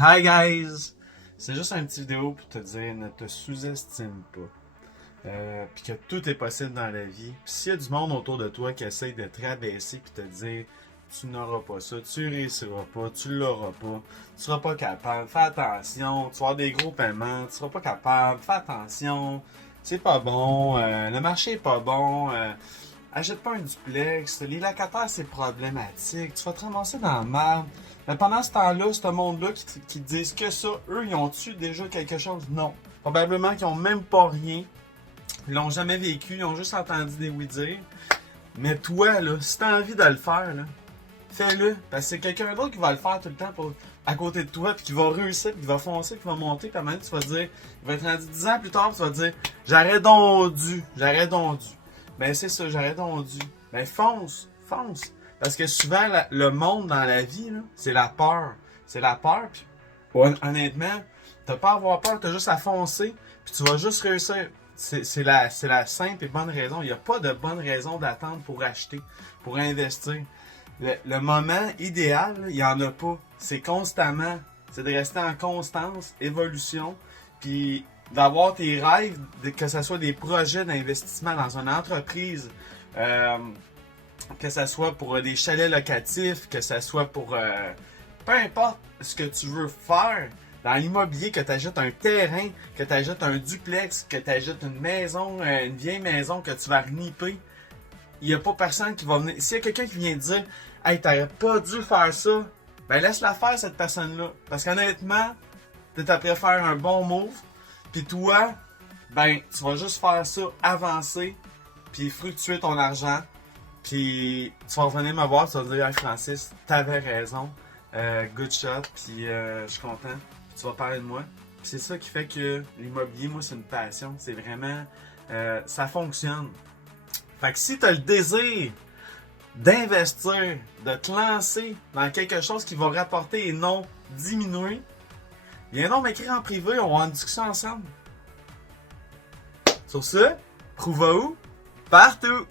Hi guys! C'est juste une petite vidéo pour te dire ne te sous-estime pas. Puis que tout est possible dans la vie. Puis s'il y a du monde autour de toi qui essaye de te rabaisser puis te dire tu n'auras pas ça, tu réussiras pas, tu l'auras pas, tu seras pas capable, fais attention, tu vas avoir des gros paiements, tu seras pas capable, fais attention, c'est pas bon, le marché est pas bon, achète pas un duplex, les locataires c'est problématique, tu vas te ramasser dans la merde. Mais pendant ce temps-là, ce monde-là qui disent que ça, eux, ils ont-tu déjà quelque chose? Non. Probablement qu'ils ont même pas rien. Ils l'ont jamais vécu, ils ont juste entendu des oui-dire. Mais toi, là, si t'as envie de le faire, là, fais-le. Parce que c'est quelqu'un d'autre qui va le faire tout le temps à côté de toi, puis qui va réussir, puis qui va foncer, puis qui va monter, puis à un moment donné, tu vas te dire, il va être rendu 10 ans plus tard, puis tu vas te dire, j'aurais donc dû. Ben c'est ça, j'aurais donc dû. Ben fonce. Parce que souvent, le monde dans la vie, là, c'est la peur. C'est la peur, puis honnêtement, t'as pas à avoir peur, t'as juste à foncer, puis tu vas juste réussir. C'est la simple et bonne raison. Il n'y a pas de bonne raison d'attendre pour acheter, pour investir. Le moment idéal, il n'y en a pas. C'est constamment. C'est de rester en constance, évolution, puis d'avoir tes rêves, que ce soit des projets d'investissement dans une entreprise, que ce soit pour des chalets locatifs, que ce soit pour peu importe ce que tu veux faire dans l'immobilier, que tu achètes un terrain, que tu achètes un duplex, que tu achètes une maison, une vieille maison que tu vas reniper. Il n'y a pas personne qui va venir. S'il y a quelqu'un qui vient dire hey, t'aurais pas dû faire ça, ben laisse-la faire cette personne-là. Parce qu'honnêtement, t'es après faire un bon move, puis toi, ben tu vas juste faire ça, avancer, puis fructuer ton argent. Puis tu vas revenir me voir, tu vas dire hey Francis, t'avais raison, good shot, puis je suis content, puis tu vas parler de moi. Puis c'est ça qui fait que l'immobilier, moi, c'est une passion. C'est vraiment, ça fonctionne. Fait que si tu as le désir d'investir, de te lancer dans quelque chose qui va rapporter et non diminuer, viens donc m'écrire en privé, on va avoir une discussion ensemble. Sur ce, prouve où? Partout!